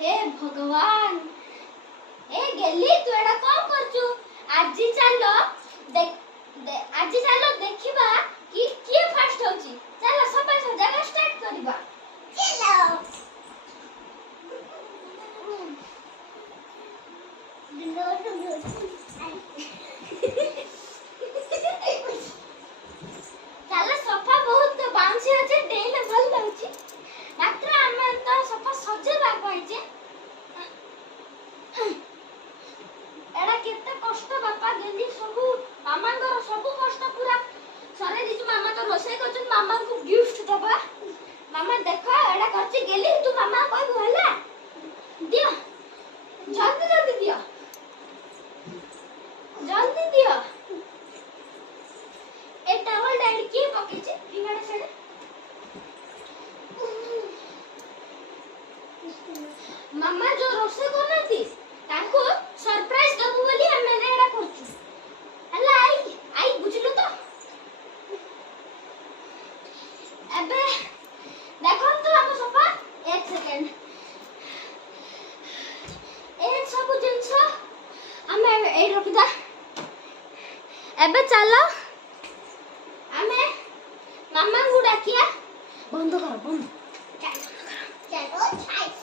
हे भगवान ए गेली तू एडा कोन करछु आजी चलो आजी चलो देखिबा कि के फास्ट होची चलो सब जगह स्टार्ट करबा चलो चलो सोफा बहुत बांसी अछि डेले भल लाउची मात्र हम तो सोफा सजेबा कहै एडा केते कष्ट बापा गेली सबु मामा घर सबु कष्ट पूरा सरे दिस मामा तो रोसे करछ मामा को गिफ्ट दबा मामा देखो एडा करछि गेली तू मामा कहबो हला दियो जल्दी जल्दी दियो जल्दी दियो ए टावल डैडी के पके छे इगडे छेडे मामा जो रोसे कोनती ताको सरप्राइज दबु बोली हम एडा करछु हला आई बुझलु तो अबे देखो तो हम सोफा एक सेकंड ए सब जिंस हम ए रखिदा एबे चलो हमें मामा को डाकिया बंद कर बंद चलो चलो